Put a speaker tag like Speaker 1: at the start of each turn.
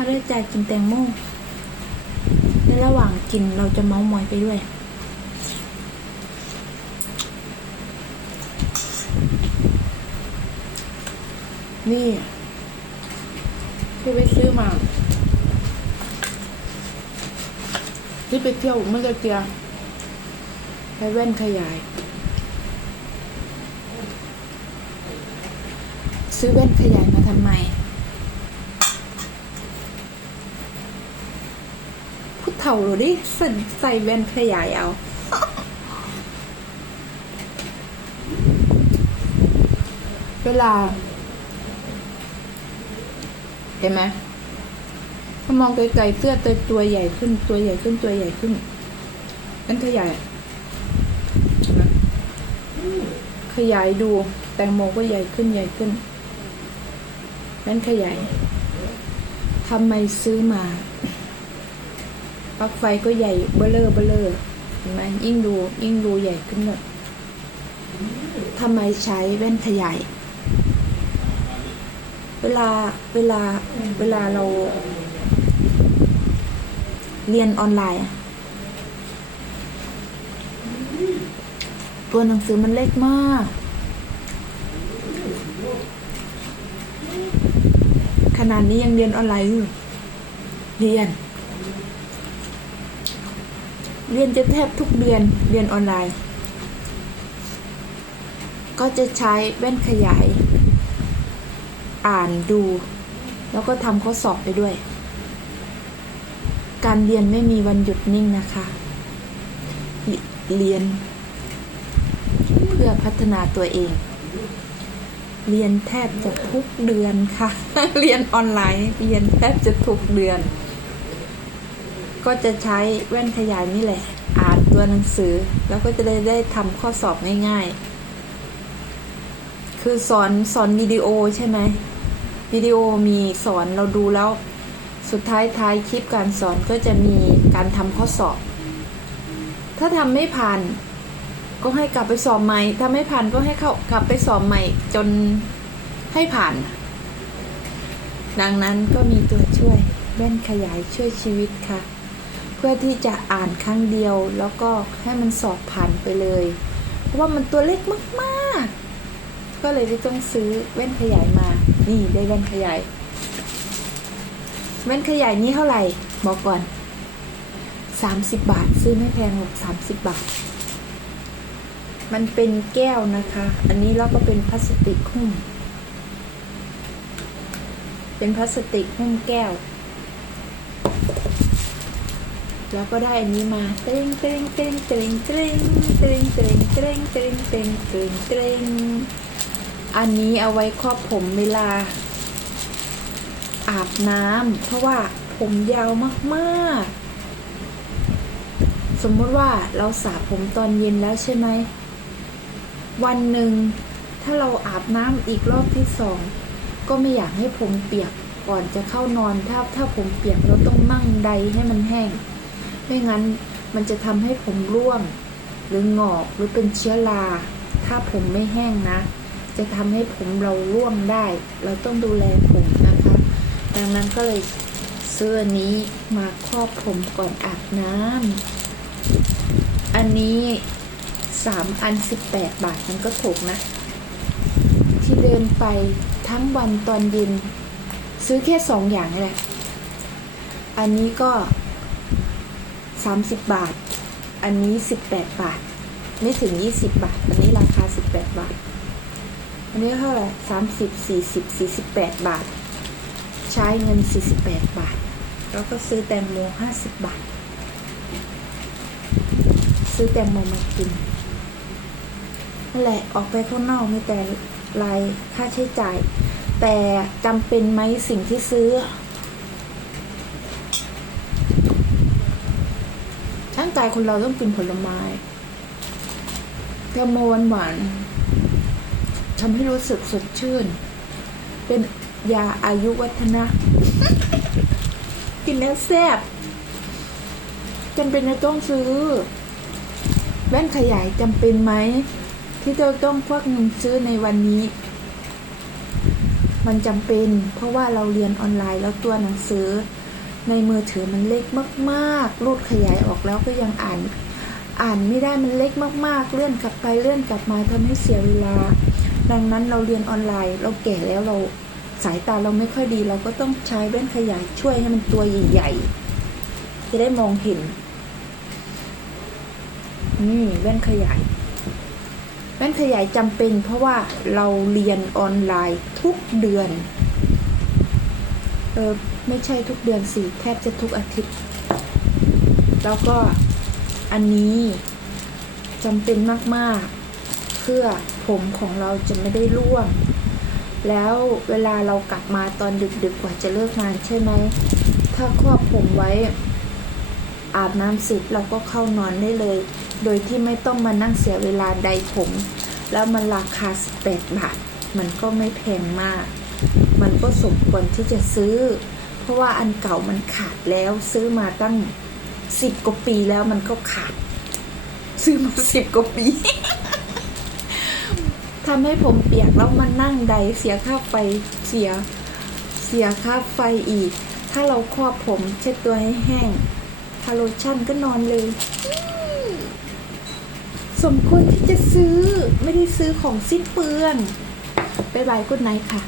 Speaker 1: าได้จ่ากินแตงโมในระหว่างกินเราจะเมาส์มอยไปด้วย นี่ที่ไปซื้อมา ที่ไปเที่ยวเมื่อกี้ไปแว่นขยาย ซื้อแว่นขยายมาทำไม พูด เถ่าหรอดิใส่ใส่แว่นขยายเอาเวลา เห็นไหมถ้ามองไกลๆเสื้อตัวตัวใหญ่ขึ้น ตัวใหญ่ขึ้นตัวใหญ่ขึ้นนั่นขยายขยายดู แตงโมก็ใหญ่ขึ้นใหญ่ขึ้นนั่นขยายทำไมซื้อมา ปลั๊กไฟก็ใหญ่เบลเลอร์เบลเลอร์เห็นไหมยิ่งดูยิ่งดูใหญ่ขึ้นเลยทำไมใช้แว่นขยาย เวลาเวลาเวลาเรา เรียนออนไลน์ตัวหนังสือมันเล็กมาก ขนาดนี้ยังเรียนออนไลน์อยู่ เรียน เรียนจะแทบทุกเดือนเรียนออนไลน์ ก็จะใช้แว่นขยาย อ่านดู แล้วก็ทำข้อสอบไปด้วย การเรียนไม่มีวันหยุดนิ่งนะคะ เรียน เพื่อพัฒนาตัวเอง เรียนแทบจะทุกเดือนค่ะ เรียนออนไลน์ เรียนแทบจะทุกเดือน ก็จะใช้แว่นขยายนี่แหละ อ่านตัวหนังสือ แล้วก็จะได้ได้ทำข้อสอบง่ายๆ คือสอนสอนวิดีโอใช่ไหมวิดีโอมีสอนเราดูแล้ว สุดท้ายท้ายคลิปการสอนก็จะมีการทำข้อสอบ ถ้าทำไม่ผ่าน ก็ให้กลับไปสอบใหม่ ถ้าไม่ผ่านก็ให้เข้ากลับไปสอบใหม่ จนให้ผ่าน ดังนั้นก็มีตัวช่วยแว่นขยายช่วยชีวิตค่ะ พื่อที่จะอ่านครั้งเดียวแล้วก็ให้มันสอบผ่านไปเลย เพราะว่ามันตัวเล็กมากๆ ก็เลยได้ต้องซื้อแว่นขยายมา นี่ได้แว่นขยาย แว่นขยายนี้เท่าไหร่ บอกก่อนสามสิบบาท ซื้อไม่แพงหรอกสามสิบบาท มันเป็นแก้วนะคะ อันนี้แล้วก็เป็นพลาสติกหุ้ม เป็นพลาสติกหุ้มแก้ว แล้วก็ได้อันนี้มาเตรงเตรงเตรงเตรงเตรงเตรงเตรงเตรงเตรงเตรงเตรงเตรงอันนี้เอาไว้ครอบผมเวลา อาบน้ำเพราะว่าผมยาวมากๆ สมมติว่าเราสระผมตอนเย็นแล้วใช่ไหม วันหนึ่ง ถ้าเราอาบน้ำอีกรอบที่สอง ก็ไม่อยากให้ผมเปียกก่อนจะเข้านอนถ้าถ้าผมเปียกเราต้องมั่งใดให้มันแห้ง ไม่งั้นมันจะทำให้ผมร่วง หรืองอกหรือเป็นเชื้อรา ถ้าผมไม่แห้งนะ จะทำให้ผมเราร่วงได้ เราต้องดูแลผมนะคะ ดังนั้นก็เลยซื้อนนี้มาครอบผมก่อนอาบน้ำอันนี้สามอันสิบแปดบาทมันก็ถูกนะ ที่เดินไปทั้งวันตอนเย็น ซื้อแค่สองอย่างนี่แหละ อันนี้ก็ สามสิบบาท อันนี้สิบแปดบาทไม่ถึงยี่สิบบาท อันนี้ราคาสิบแปดบาท อันนี้เท่าไหร่สามสิบสี่สิบสี่สิบแปดบาท ใช้เงินสี่สิบแปดบาท แล้วก็ซื้อแตงโมห้าสิบบาท ซื้อแตงโมมากินนั่นแหละออกไปข้างนอกมีแต่รายค่าใช้จ่าย แต่จำเป็นไหมสิ่งที่ซื้อางกายคนเราต้องกินผลไม้แตงโมหวานๆทำให้รู้สึกสดชื่น เป็นยาอายุวัฒนะ กินแล้วแซ่บจำเป็นจะต้องซื้อ แว่นขยายจำเป็นไหม ที่เราต้องควักเงินซื้อในวันนี้ มันจำเป็น เพราะว่าเราเรียนออนไลน์แล้วตัวหนังสือ ในมือถือมันเล็กมากๆ รูดขยายออกแล้วก็ยังอ่าน อ่านไม่ได้มันเล็กมากๆ เลื่อนกลับไปเลื่อนกลับมาทำให้เสียเวลา ดังนั้นเราเรียนออนไลน์ เราแก่แล้วเราสายตาเราไม่ค่อยดี เราก็ต้องใช้แว่นขยายช่วยให้มันตัวใหญ่ๆจะได้มองเห็นนี่แว่นขยายแว่นขยายจำเป็นเพราะว่าเราเรียนออนไลน์ทุกเดือน เออไม่ใช่ทุกเดือนสิแทบจะทุกอาทิตย์ แล้วก็อันนี้จำเป็นมาก ๆ เพื่อผมของเราจะไม่ได้ร่วง แล้วเวลาเรากลับมาตอนดึกๆกว่าจะเลิกงานใช่ไหม ถ้าครอบผมไว้ อาบน้ำเสร็จเราก็เข้านอนได้เลย โดยที่ไม่ต้องมานั่งเสียเวลาใดผม แล้วมันราคา 18 บาท มันก็ไม่แพงมาก มันก็สมควรที่จะซื้อ เพราะว่าอันเก่ามันขาดแล้วซื้อมาตั้งสิบกว่าปีแล้วมันก็ขาด ซื้อมาสิบกว่าปีทำให้ผมเปียกแล้วมันนั่งใดเสียค่าไฟเสียเสียค่าไฟอีก ถ้าเราครอบผมเช็ดตัวให้แห้งทาโลชั่นก็นอนเลยสมควรที่จะซื้อไม่ได้ซื้อของสิ้นเปลืองบ๊ายบายกุดไนท์ค่ะ